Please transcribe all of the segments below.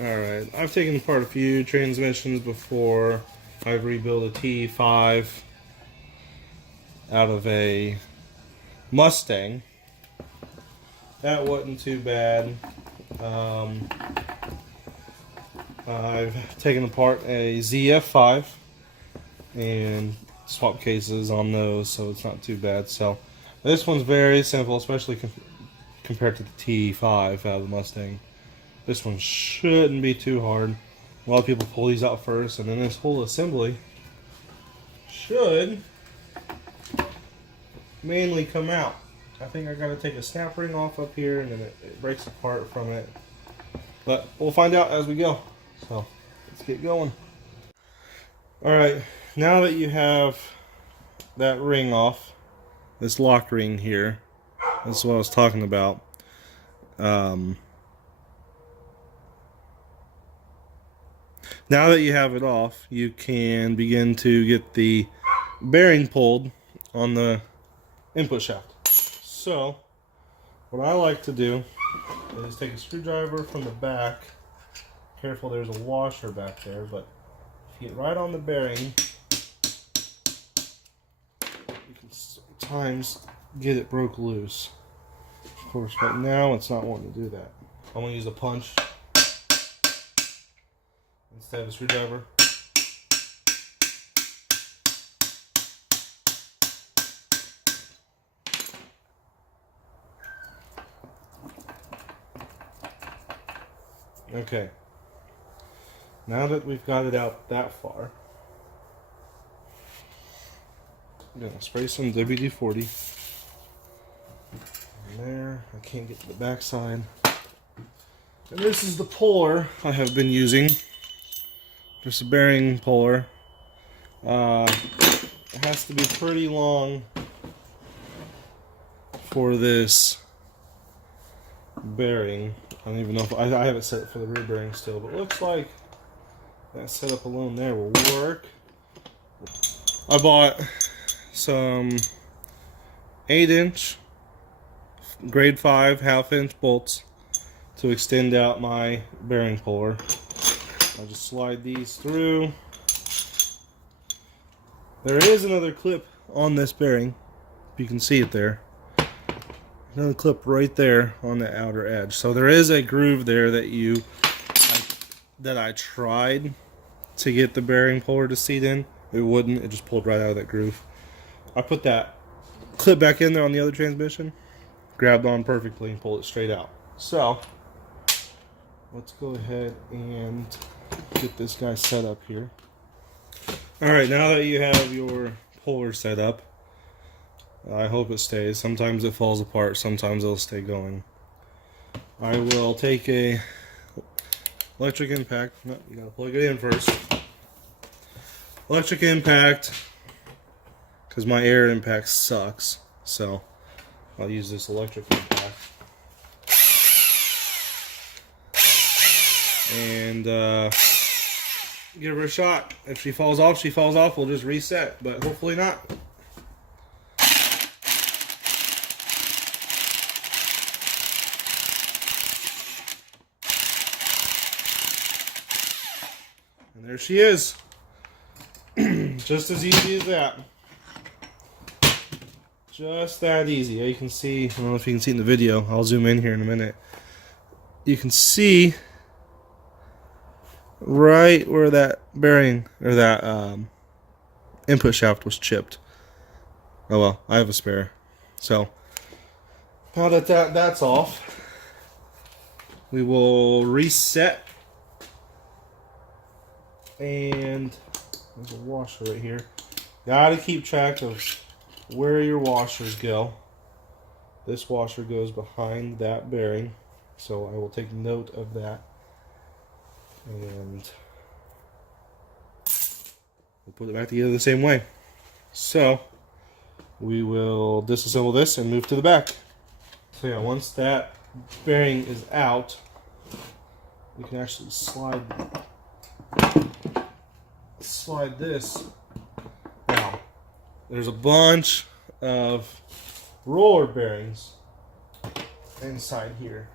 Alright, I've taken apart a few transmissions before. I've rebuilt a T5 out of a Mustang. That wasn't too bad. I've taken apart a ZF5 and swap cases on those, so it's not too bad. So this one's very simple, especially compared to the T5 out of the Mustang. This one shouldn't be too hard. A lot of people pull these out first, and then this whole assembly should mainly come out. I think I gotta take a snap ring off up here, and then it breaks apart from it. But we'll find out as we go. So let's get going. Alright, now that you have that ring off, this lock ring here, that's what I was talking about. Now that you have it off, you can begin to get the bearing pulled on the input shaft. So, what I like to do is take a screwdriver from the back. Careful, there's a washer back there, but if you get right on the bearing, you can sometimes get it broke loose. Of course, right now it's not wanting to do that. I'm going to use a punch instead of a screwdriver. Okay. Now that we've got it out that far, I'm going to spray some WD-40 in there. I can't get to the back side. And this is the puller I have been using. Just a bearing puller. It has to be pretty long for this bearing. I don't even know if I have it set for the rear bearing still, but it looks like that setup alone there will work. I bought some 8-inch grade 5 1/2-inch bolts to extend out my bearing puller. I'll just slide these through. There is another clip on this bearing, if you can see it there. Another clip right there on the outer edge. So there is a groove there that I tried to get the bearing puller to seat in. It wouldn't. It just pulled right out of that groove. I put that clip back in there on the other transmission, grabbed on perfectly, and pulled it straight out. So let's go ahead and get this guy set up here. Alright, now that you have your puller set up, I hope it stays. Sometimes it falls apart, sometimes it'll stay going. I will take a electric impact. No, you gotta plug it in first. Electric impact, because my air impact sucks, so I'll use this electric impact. And give her a shot. If she falls off, she falls off. We'll just reset, but hopefully not. And there she is. Just as easy as that. Just that easy. You can see, I don't know if you can see in the video. I'll zoom in here in a minute. You can see right where that bearing, or that input shaft was chipped. Oh well, I have a spare. So, now that that's off, we will reset. And there's a washer right here. Gotta keep track of where your washers go. This washer goes behind that bearing, so I will take note of that. And we'll put it back together the same way. So we will disassemble this and move to the back. So yeah, once that bearing is out, we can actually slide this. Now, there's a bunch of roller bearings inside here.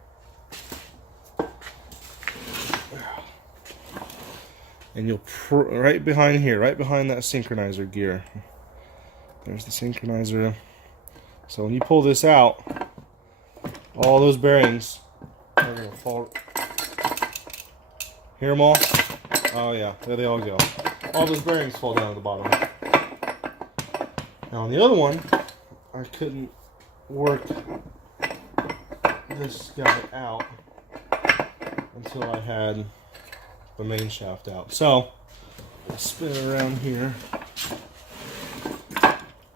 And you'll right behind here, right behind that synchronizer gear. There's the synchronizer. So when you pull this out, all those bearings are going to fall. Hear them all? Oh yeah, there they all go. All those bearings fall down at the bottom. Now on the other one, I couldn't work this guy out until I had the main shaft out. So I'll spin it around here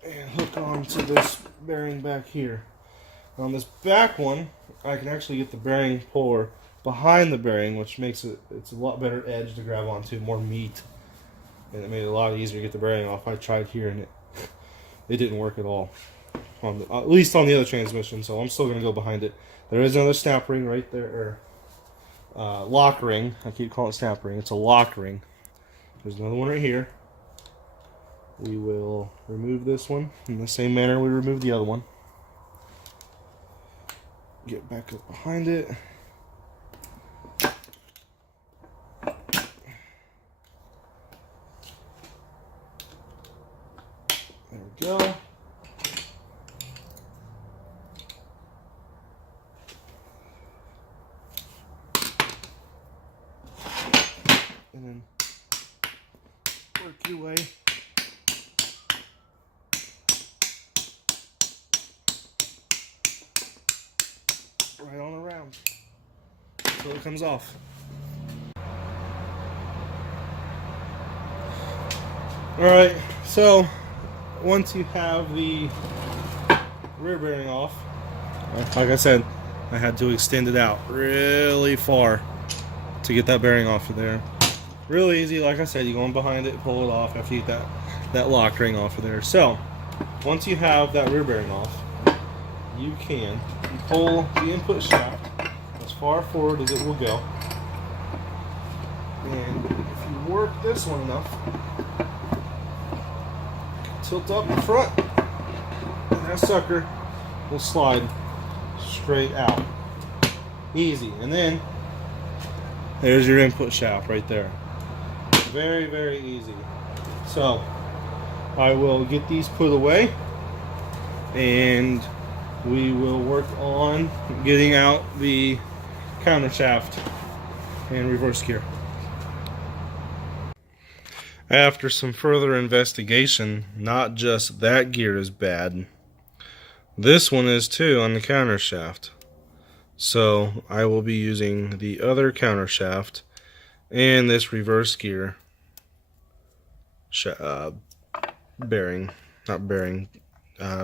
and hook on to this bearing back here. On this back one, I can actually get the bearing puller behind the bearing, which makes it's a lot better edge to grab onto, more meat, and it made it a lot easier to get the bearing off. I tried here and it didn't work at all, at least on the other transmission, so I'm still going to go behind it. There is another snap ring right there, or lock ring. I keep calling it snap ring. It's a lock ring. There's another one right here. We will remove this one in the same manner we removed the other one. Get back up behind it. There we go. And then work your way right on around until it comes off. Alright, so once you have the rear bearing off, like I said, I had to extend it out really far to get that bearing off of there. Really easy, like I said, you go in behind it, pull it off after you get that lock ring off of there. So, once you have that rear bearing off, you can pull the input shaft as far forward as it will go. And if you work this one enough, tilt up in front, and that sucker will slide straight out. Easy. And then there's your input shaft right there. Very, very easy. So I will get these put away and we will work on getting out the counter shaft and reverse gear. After some further investigation, not just that gear is bad, this one is too on the counter shaft. So I will be using the other counter shaft and this reverse gear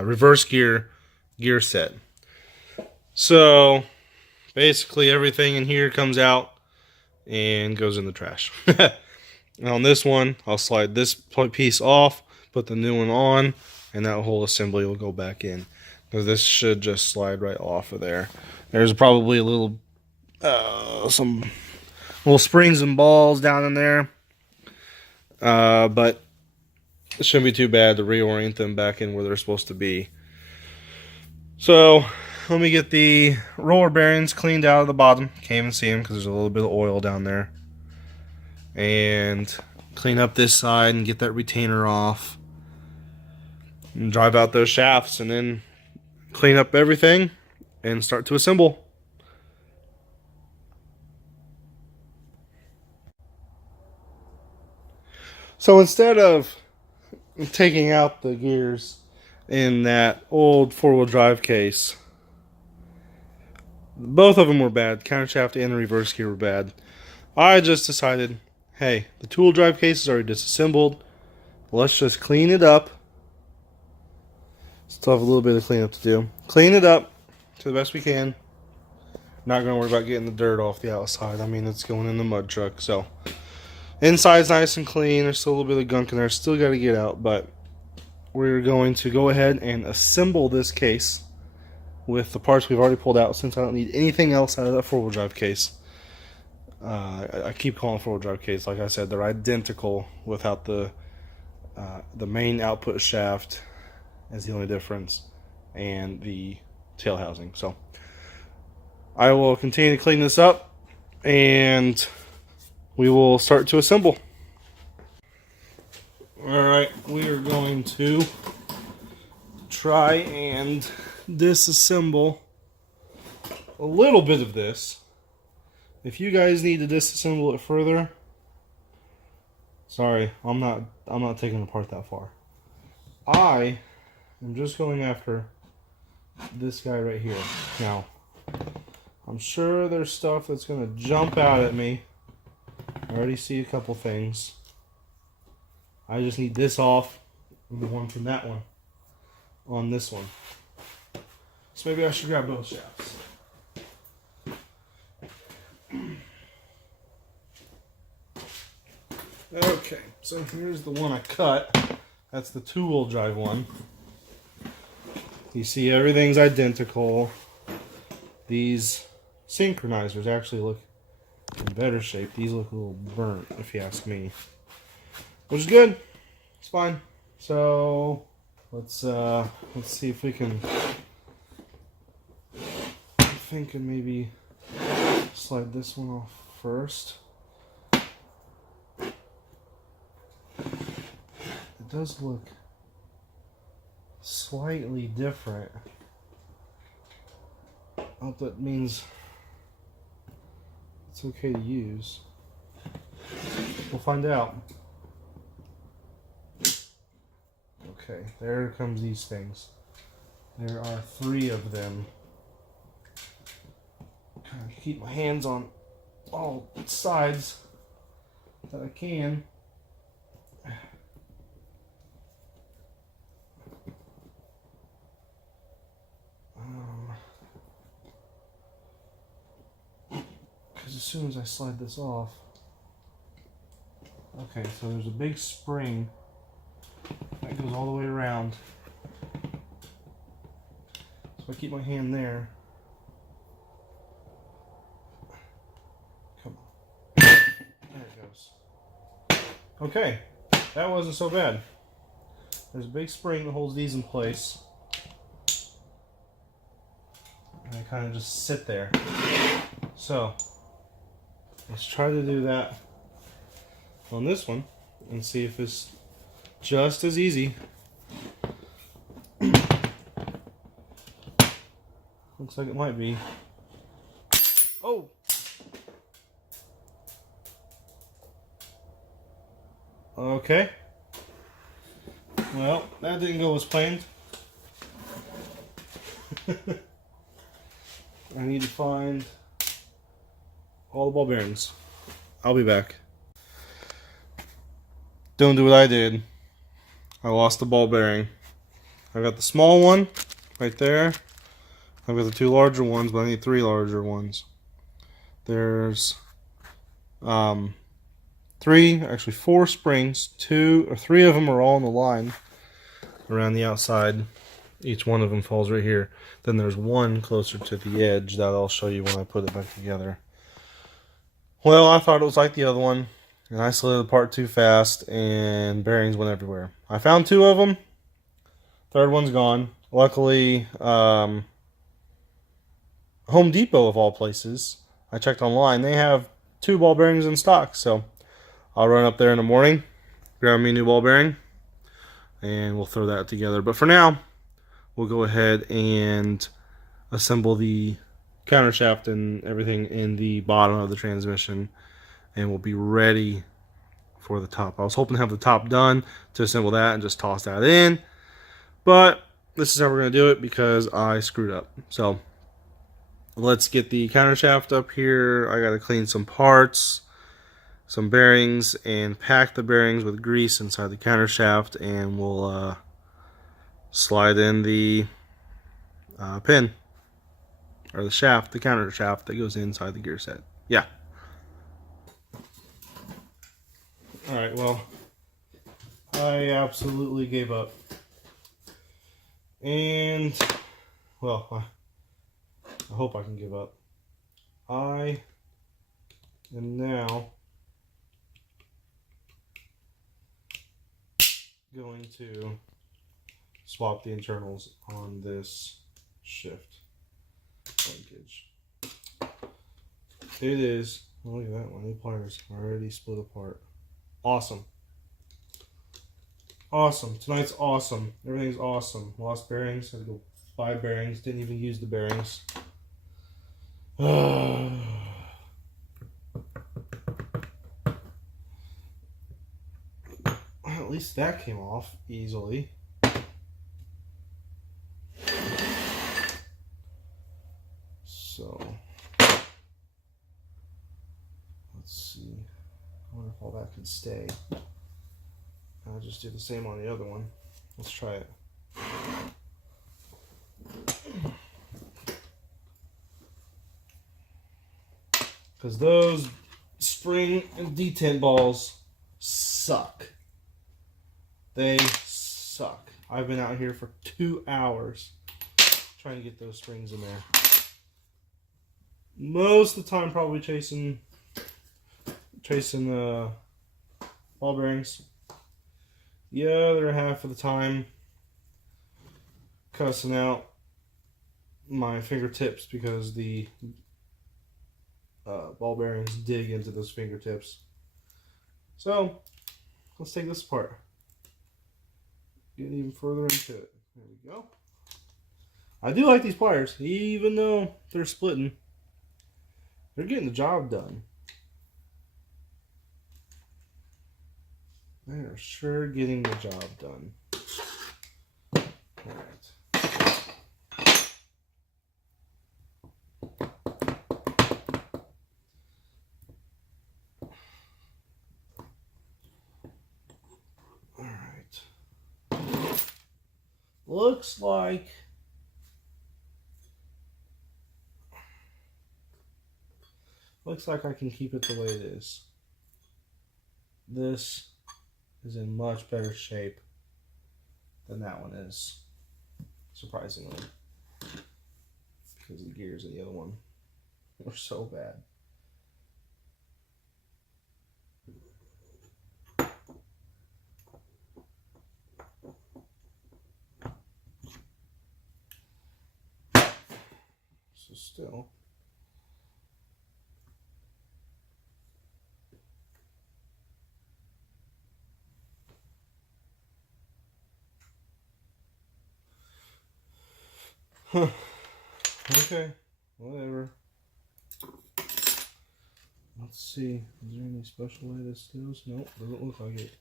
reverse gear set. So basically everything in here comes out and goes in the trash. And on this one, I'll slide this piece off, put the new one on, and that whole assembly will go back in. Because this should just slide right off of there. There's probably a little, some little springs and balls down in there. But it shouldn't be too bad to reorient them back in where they're supposed to be. So, let me get the roller bearings cleaned out of the bottom. Can't even see them because there's a little bit of oil down there. And clean up this side and get that retainer off. And drive out those shafts and then clean up everything and start to assemble. So instead of taking out the gears in that old four-wheel drive case, both of them were bad. Countershaft and the reverse gear were bad. I just decided, hey, the two-wheel drive case is already disassembled. Let's just clean it up. Still have a little bit of cleanup to do. Clean it up to the best we can. Not going to worry about getting the dirt off the outside. I mean, it's going in the mud truck, so inside's nice and clean. There's still a little bit of gunk in there. Still got to get out, but we're going to go ahead and assemble this case with the parts we've already pulled out, since I don't need anything else out of that four-wheel drive case. I keep calling it four-wheel drive case. Like I said, they're identical without the main output shaft is the only difference, and the tail housing. So I will continue to clean this up and we will start to assemble. Alright, we are going to try and disassemble a little bit of this. If you guys need to disassemble it further, sorry, I'm not taking it apart that far. I am just going after this guy right here. Now, I'm sure there's stuff that's going to jump out at me. I already see a couple things. I just need this off and the one from that one on this one. So maybe I should grab both shafts. Okay, so here's the one I cut. That's the two-wheel drive one. You see everything's identical. These synchronizers actually look in better shape. These look a little burnt, if you ask me. Which is good. It's fine. So let's see if we can. I'm thinking maybe slide this one off first. It does look slightly different. I hope that means it's okay to use. We'll find out. Okay, there comes these things. There are 3 of them. Kind of keep my hands on all sides that I can. Because as soon as I slide this off, okay, so there's a big spring that goes all the way around. So I keep my hand there. Come on. There it goes. Okay, that wasn't so bad. There's a big spring that holds these in place. And they kind of just sit there. So, let's try to do that on this one and see if it's just as easy. Looks like it might be. Oh! Okay. Well, that didn't go as planned. I need to find all the ball bearings. I'll be back. Don't do what I did. I lost the ball bearing. I got the small one right there. I've got the 2 larger ones, but I need 3 larger ones. There's 4 springs. 2 or 3 of them are all on the line around the outside. Each one of them falls right here. Then there's one closer to the edge that I'll show you when I put it back together. Well, I thought it was like the other one, and I slid it apart too fast, and bearings went everywhere. I found 2 of them. Third one's gone. Luckily, Home Depot of all places, I checked online, they have 2 ball bearings in stock. So I'll run up there in the morning, grab me a new ball bearing, and we'll throw that together. But for now, we'll go ahead and assemble the countershaft and everything in the bottom of the transmission, and we'll be ready for the top. I was hoping to have the top done to assemble that and just toss that in, but this is how we're going to do it because I screwed up. So let's get the countershaft up here. I got to clean some parts, some bearings, and pack the bearings with grease inside the countershaft, and we'll slide in the pin, or the shaft, the counter shaft that goes inside the gear set. Yeah. Alright, well, I absolutely gave up. And, well, I hope I can give up. I am now going to swap the internals on this shift linkage. It is. Oh, look at that one. New pliers already split apart. Awesome. Awesome. Tonight's awesome. Everything's awesome. Lost bearings. Had to go buy bearings. Didn't even use the bearings. At least that came off easily. So, let's see. I wonder if all that could stay. I'll just do the same on the other one. Let's try it. Because those spring and detent balls suck. They suck. I've been out here for 2 hours trying to get those springs in there. Most of the time probably chasing ball bearings. The other half of the time cussing out my fingertips because the ball bearings dig into those fingertips. So let's take this apart. Get even further into it. There we go. I do like these pliers, even though they're splitting. They're getting the job done. They're sure getting the job done. Alright. Alright. Looks like I can keep it the way it is. This is in much better shape than that one is, surprisingly, because the gears in the other one were so bad. So still, huh. Okay, whatever. Let's see. Is there any special way this goes? Nope, doesn't look like it.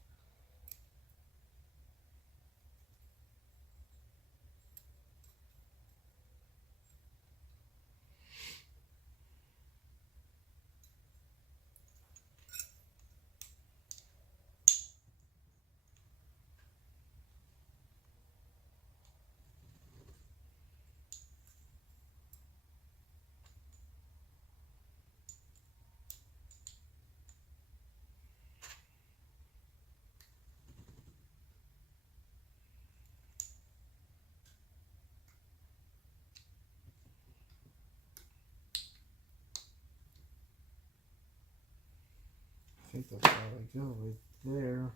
I think that's how I go right there.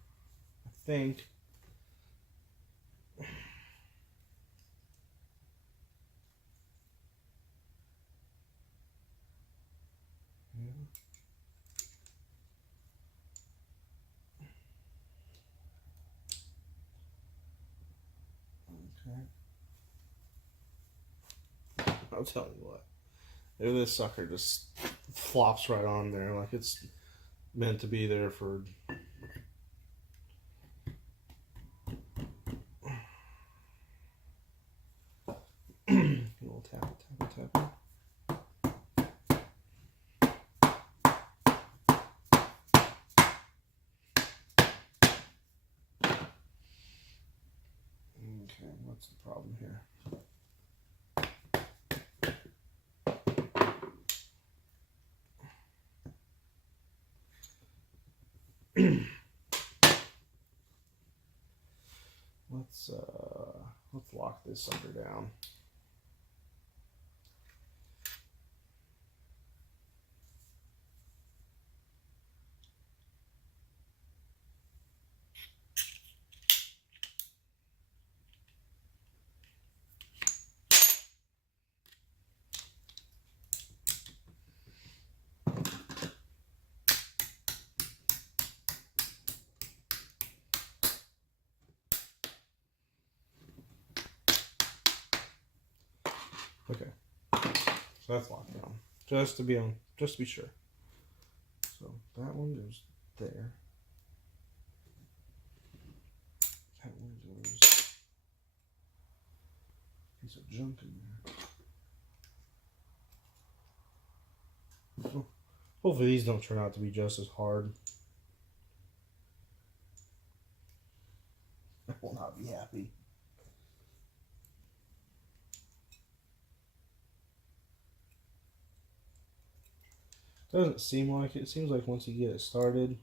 I think. Yeah. Okay. I'll tell you what. If this sucker just flops right on there like it's meant to be there for a little tap. Okay, what's the problem here? Let's lock this sucker down. Okay. So that's locked down. Just to be sure. So that one goes there. That one goes. Piece of junk in there. Oh, hopefully these don't turn out to be just as hard. I will not be happy. Doesn't seem like it. It seems like once you get it started.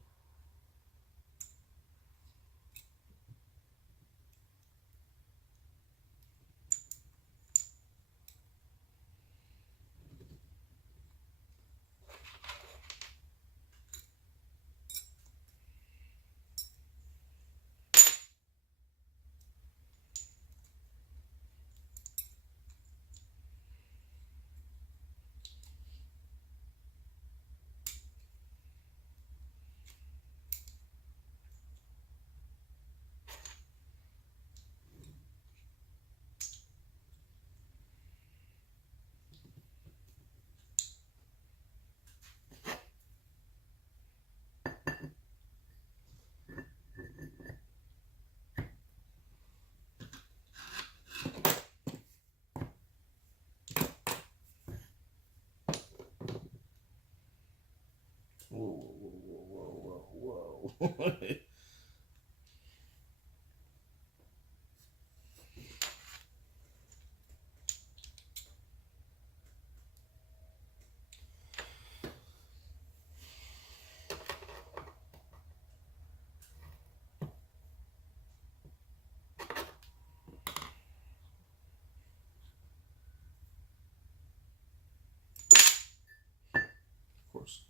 Whoa. Of course.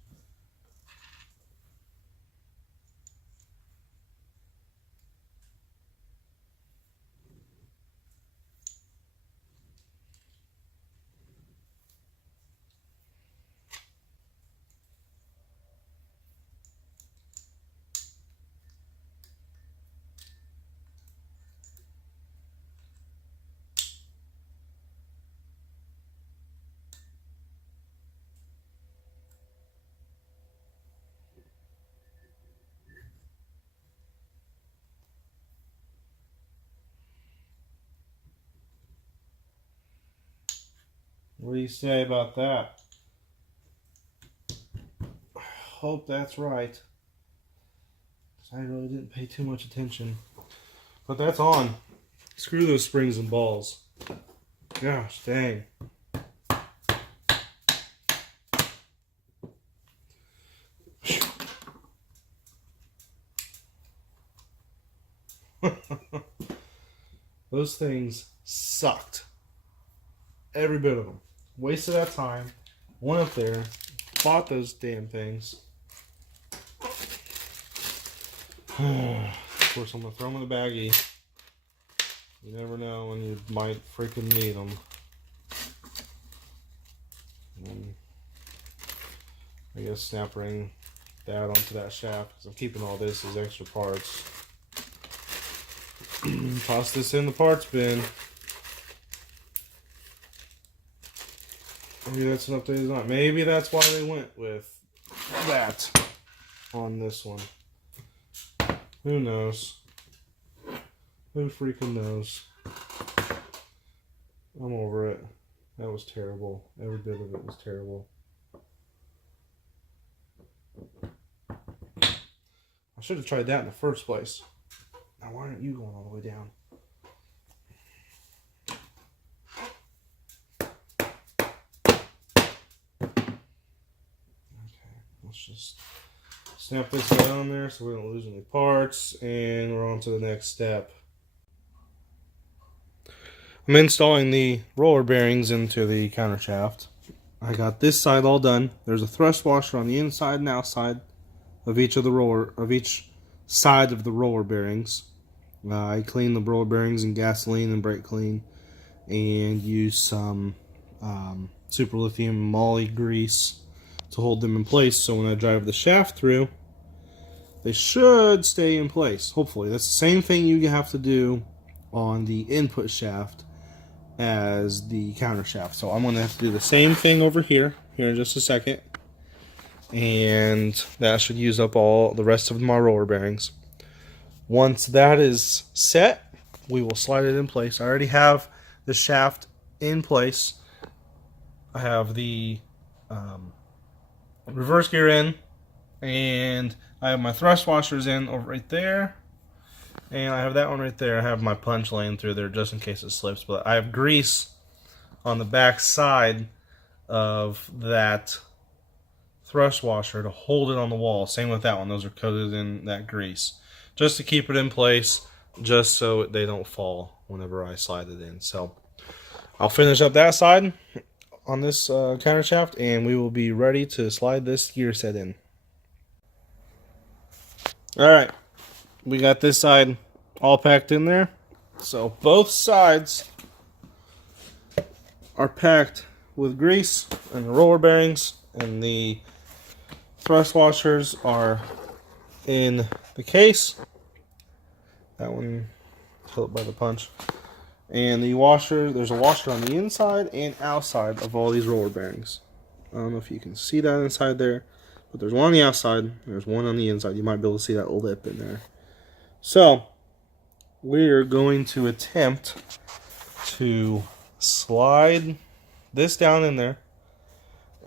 What do you say about that? Hope that's right. I really didn't pay too much attention. But that's on. Screw those springs and balls. Gosh dang. Those things sucked. Every bit of them. Wasted that time. Went up there. Bought those damn things. Of course, I'm going to throw them in the baggie. You never know when you might freaking need them. And I guess snap ring that onto that shaft because I'm keeping all this as extra parts. Toss this in the parts bin. Maybe that's an updated design. Maybe that's why they went with that on this one. Who knows? Who freaking knows? I'm over it. That was terrible. Every bit of it was terrible. I should have tried that in the first place. Now why aren't you going all the way down? Let's just snap this guy on there so we don't lose any parts, and we're on to the next step. I'm installing the roller bearings into the counter shaft. I got this side all done. There's a thrust washer on the inside and outside of each side of the roller bearings. I clean the roller bearings in gasoline and brake clean, and use some super lithium moly grease to hold them in place, so when I drive the shaft through, they should stay in place. Hopefully. That's the same thing you have to do on the input shaft as the counter shaft. So I'm going to have to do the same thing over here in just a second. And that should use up all the rest of my roller bearings. Once that is set, we will slide it in place. I already have the shaft in place. I have the reverse gear in, and I have my thrust washers in over right there, and I have that one right there. I have my punch laying through there just in case it slips, but I have grease on the back side of that thrust washer to hold it on the wall. Same with that one. Those are coated in that grease just to keep it in place, just so they don't fall whenever I slide it in. So I'll finish up that side on this counter shaft, and we will be ready to slide this gear set in. Alright, we got this side all packed in there. So both sides are packed with grease, and the roller bearings and the thrust washers are in the case. That one held by the punch. And the washer, there's a washer on the inside and outside of all these roller bearings. I don't know if you can see that inside there, but there's one on the outside, there's one on the inside. You might be able to see that lip in there. So, we're going to attempt to slide this down in there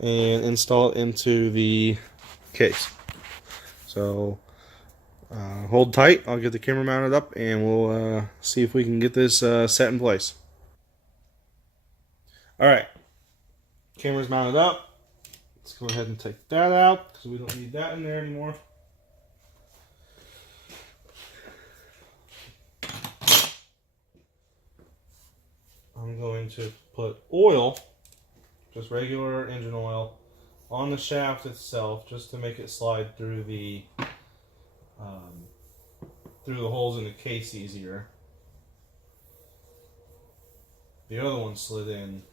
and install it into the case. So, hold tight. I'll get the camera mounted up, and we'll see if we can get this set in place. Alright, camera's mounted up. Let's go ahead and take that out because we don't need that in there anymore. I'm going to put oil, just regular engine oil, on the shaft itself just to make it slide through the holes in the case easier. The other one slid in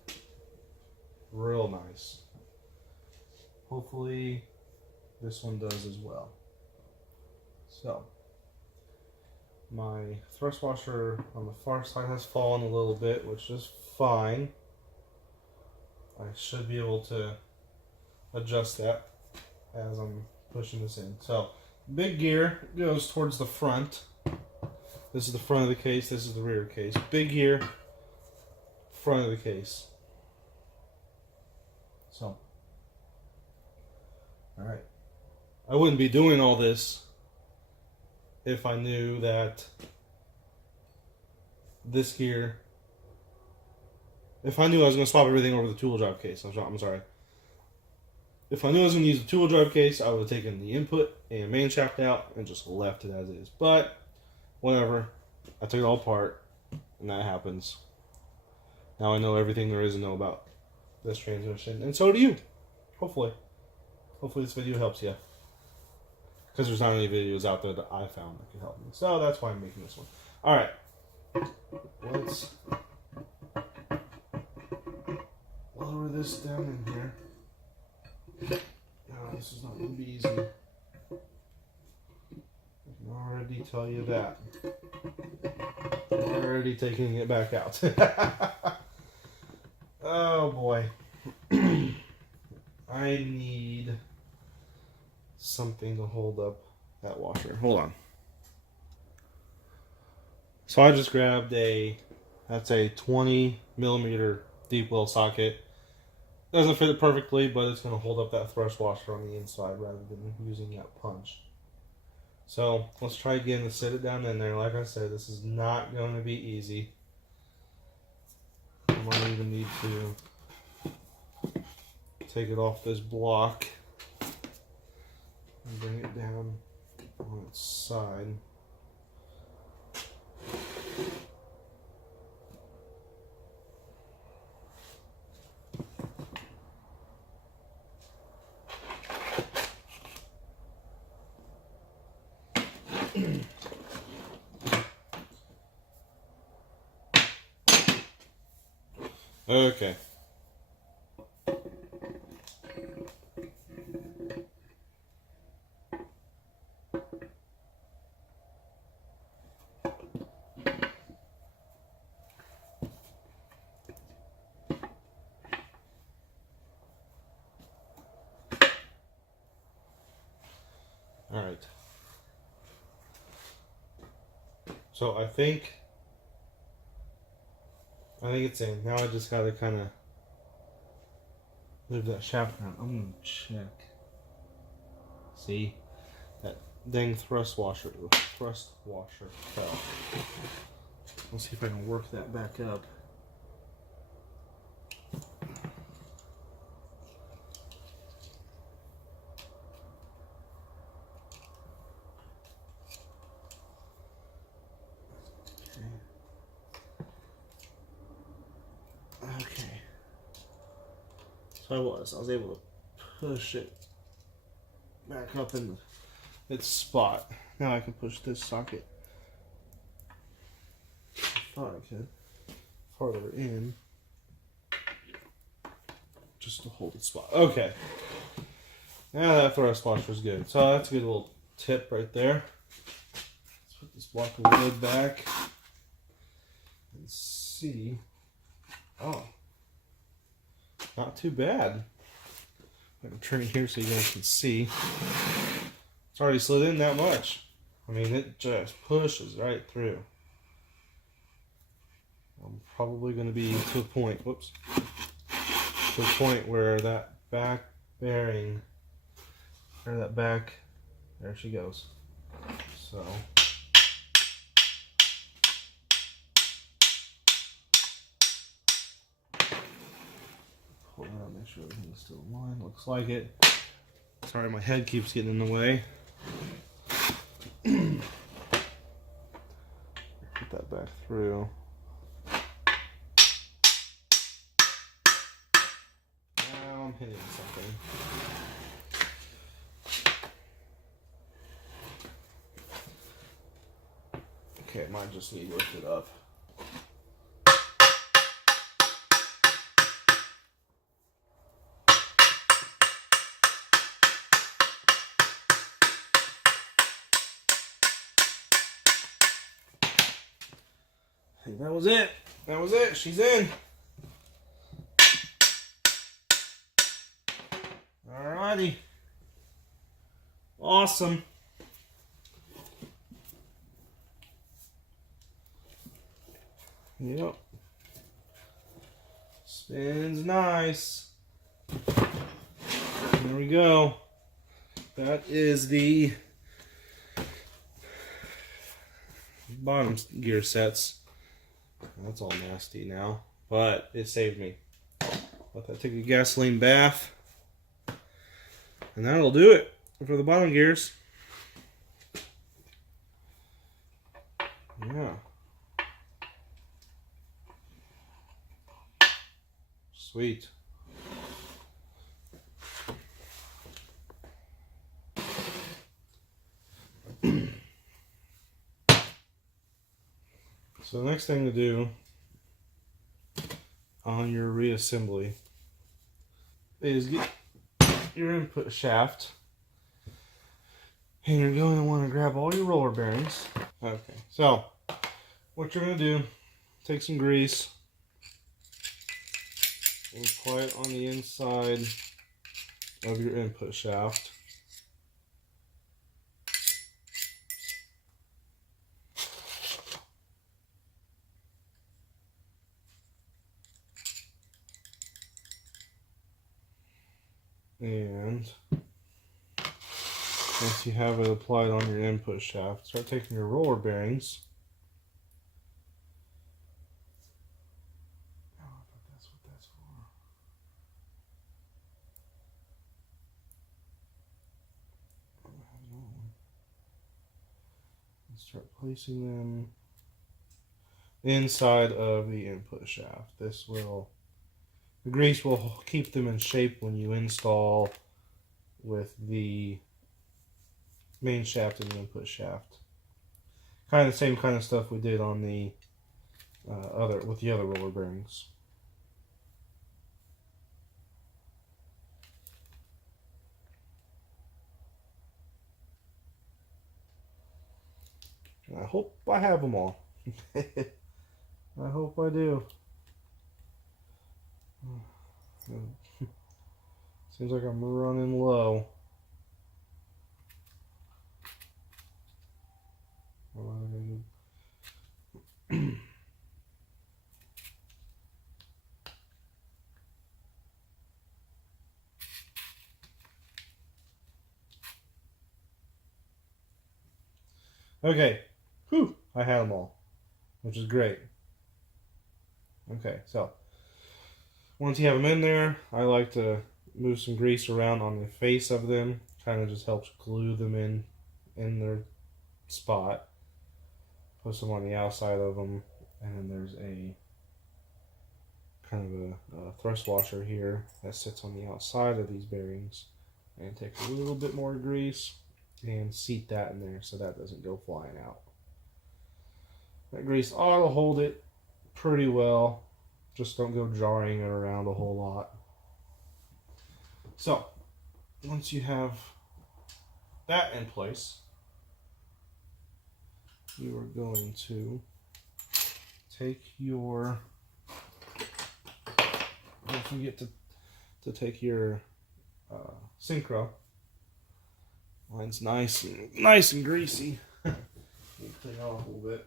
real nice. Hopefully this one does as well. So my thrust washer on the far side has fallen a little bit, which is fine. I should be able to adjust that as I'm pushing this in. So big gear goes towards the front. This is the front of the case, this is the rear case. Big gear, front of the case. So, alright. I wouldn't be doing all this if I knew that this gear, if I knew I was going to swap everything over the tool drive case. I'm sorry. If I knew I was going to use the tool drive case, I would have taken the input and main shaft out and just left it as is. But whatever, I took it all apart, and that happens. Now I know everything there is to know about this transmission, and so do you. Hopefully this video helps you, because there's not any videos out there that I found that can help me. So that's why I'm making this one. All right, let's lower this down in here. No, this is not going to be easy. I can already tell you that. I'm already taking it back out. Oh boy. I need something to hold up that washer. Hold on. So I just grabbed that's a 20 millimeter deep well socket. Doesn't fit it perfectly, but it's going to hold up that thrust washer on the inside rather than using that punch. So let's try again to sit it down in there. Like I said, this is not going to be easy. I might even need to take it off this block and bring it down on its side. Okay. So I think it's in. Now I just gotta kind of move that shaft around. I'm gonna check. See that dang thrust washer fell. Let's see if I can work that back up. Okay. So I was able to push it back up in its spot. Now I can push this socket. I thought I could farther in, just to hold its spot. Okay. Now that thrust washer is good. So that's a good little tip right there. Let's put this block of wood back and see. Oh, not too bad. I'm going to turn it here so you guys can see. It's already slid in that much. I mean, it just pushes right through. I'm probably going to be to a point, whoops, to a point where that back bearing, or that back, there she goes. So, pull it out, make sure everything's still in line. Looks like it. Sorry, my head keeps getting in the way. Put that back through. Now I'm hitting something. Okay, it might just need lifted up. I think that was it. That was it. She's in. Alrighty. Awesome. Yep. Spins nice. There we go. That is the bottom gear sets. That's all nasty now, but it saved me. Let that take a gasoline bath, and that'll do it for the bottom gears. Yeah. Sweet. So the next thing to do on your reassembly is get your input shaft, and you're going to want to grab all your roller bearings. Okay, so what you're going to do, take some grease and apply it on the inside of your input shaft. And once you have it applied on your input shaft, start taking your roller bearings. Oh, I thought that's what that's for. And start placing them inside of the input shaft. This will, the grease will keep them in shape when you install with the main shaft and the input shaft. Kind of the same kind of stuff we did on the other roller bearings. And I hope I have them all. I hope I do. Seems like I'm running low. Okay, whew, I had them all, which is great. Okay, so once you have them in there, I like to move some grease around on the face of them. Kind of just helps glue them in their spot. Put some on the outside of them, and then there's a kind of a thrust washer here that sits on the outside of these bearings. And take a little bit more grease and seat that in there so that doesn't go flying out. That grease ought to hold it pretty well. Just don't go jarring it around a whole lot. So, once you have that in place, you are going to take your, don't forget to take your synchro. Mine's nice and greasy. Let me clean it off a little bit.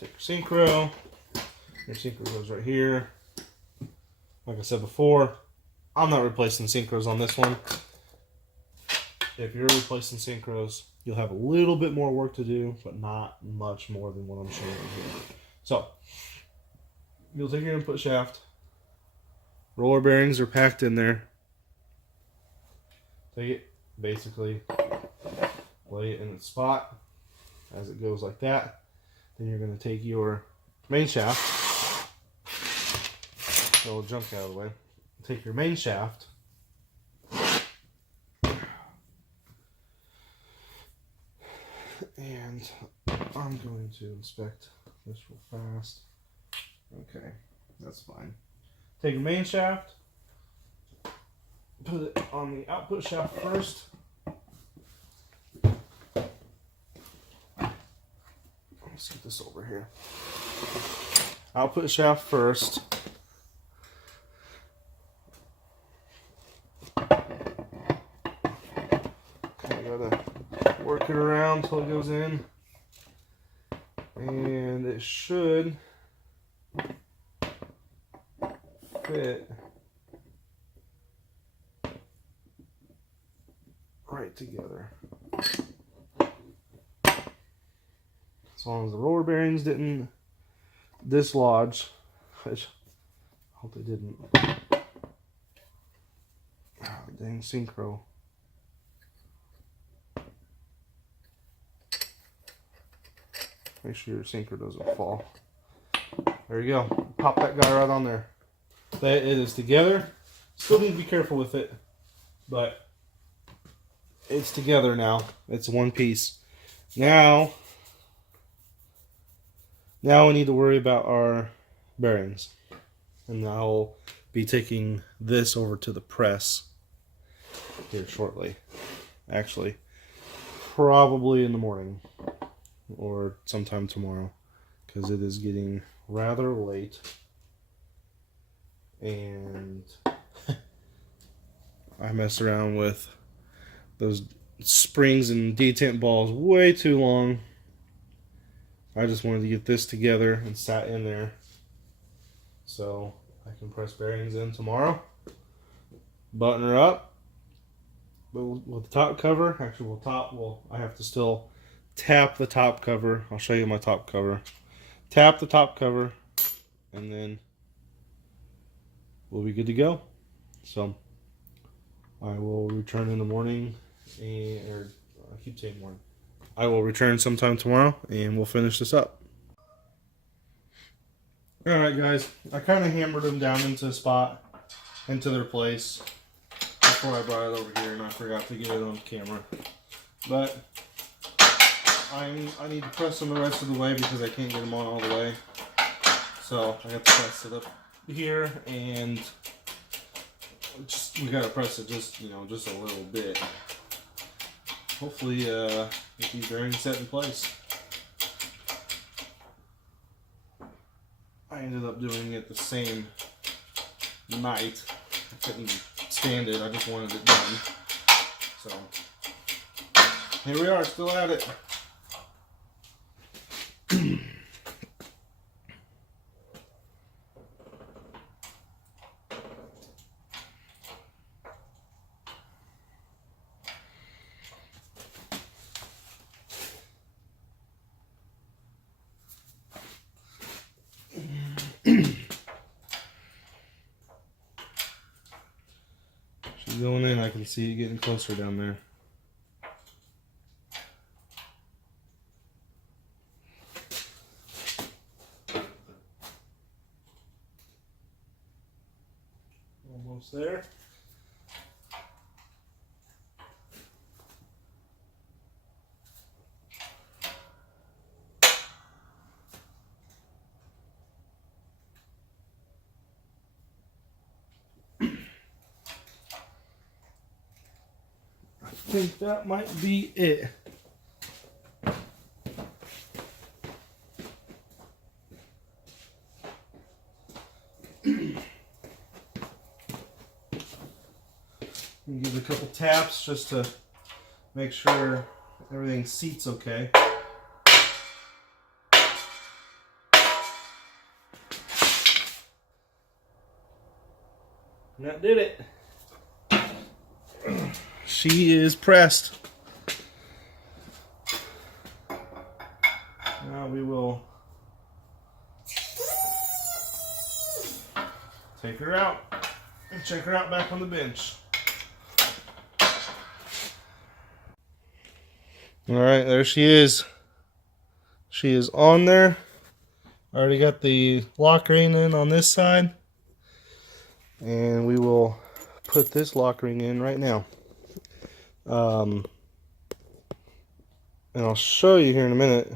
Take your synchro. Your synchro goes right here. Like I said before, I'm not replacing synchros on this one. If you're replacing synchros, you'll have a little bit more work to do, but not much more than what I'm showing you here. So, you'll take your input shaft. Roller bearings are packed in there. Take it, basically lay it in its spot as it goes like that. Then you're going to take your main shaft. Get all the junk out of the way. Take your main shaft. And I'm going to inspect this real fast. Okay, that's fine. Take your main shaft. Put it on the output shaft first. Let's get this over here. Output shaft first. Gotta work it around till it goes in, and it should fit right together. As long as the roller bearings didn't dislodge, which I hope they didn't. Oh, dang synchro. Make sure your synchro doesn't fall. There you go. Pop that guy right on there. That it is together. Still need to be careful with it, but it's together now. It's one piece. Now we need to worry about our bearings. And I'll be taking this over to the press here shortly. Actually, probably in the morning. Or sometime tomorrow, because it is getting rather late, and I messed around with those springs and detent balls way too long. I just wanted to get this together and sat in there so I can press bearings in tomorrow, button her up with the top cover. Actually, I have to still tap the top cover. I'll show you my top cover. Tap the top cover, and then we'll be good to go. So I will return in the morning, or I keep saying morning. I will return sometime tomorrow, and we'll finish this up. All right, guys. I kind of hammered them down into a spot, into their place, before I brought it over here, and I forgot to get it on camera. But I need to press them the rest of the way because I can't get them on all the way. So I have to press it up here, and we gotta press it just a little bit. hopefully get these bearings set in place. I ended up doing it the same night. I couldn't stand it, I just wanted it done. So here we are, still at it. She's going in, I can see it getting closer down there. Almost there. I think that might be it. Give it a couple taps just to make sure everything seats okay. And that did it. She is pressed. Now we will take her out and check her out back on the bench. Alright, there she is. She is on there. I already got the lock ring in on this side. And we will put this lock ring in right now. And I'll show you here in a minute.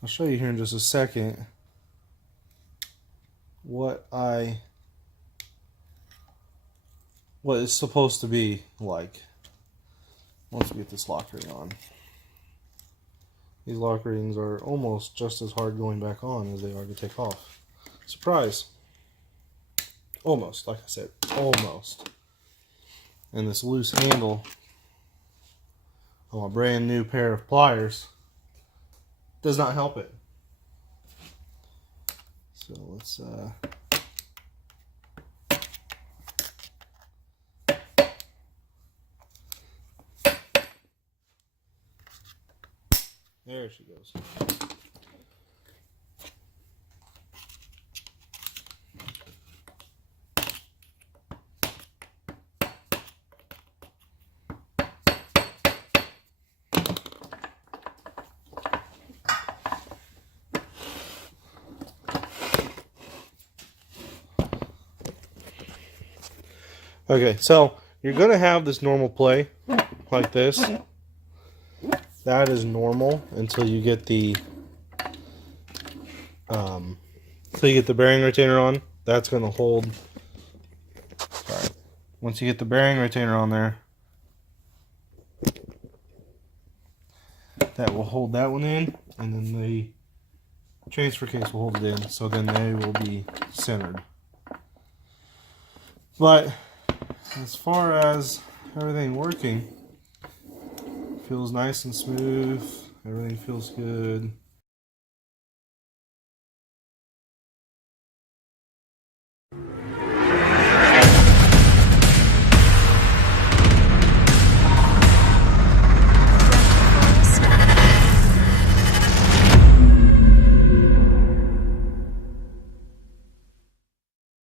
I'll show you here in just a second what it's supposed to be like once we get this lock ring on. These lock rings are almost just as hard going back on as they are to take off. Surprise! Almost, like I said, almost. And this loose handle on a brand new pair of pliers does not help it. So let's there she goes. Okay, so you're going to have this normal play like this. That is normal until you get the bearing retainer on. That's going to hold. Sorry. Once you get the bearing retainer on there, that will hold that one in, and then the transfer case will hold it in. So then they will be centered. But as far as everything working, feels nice and smooth. Everything feels good.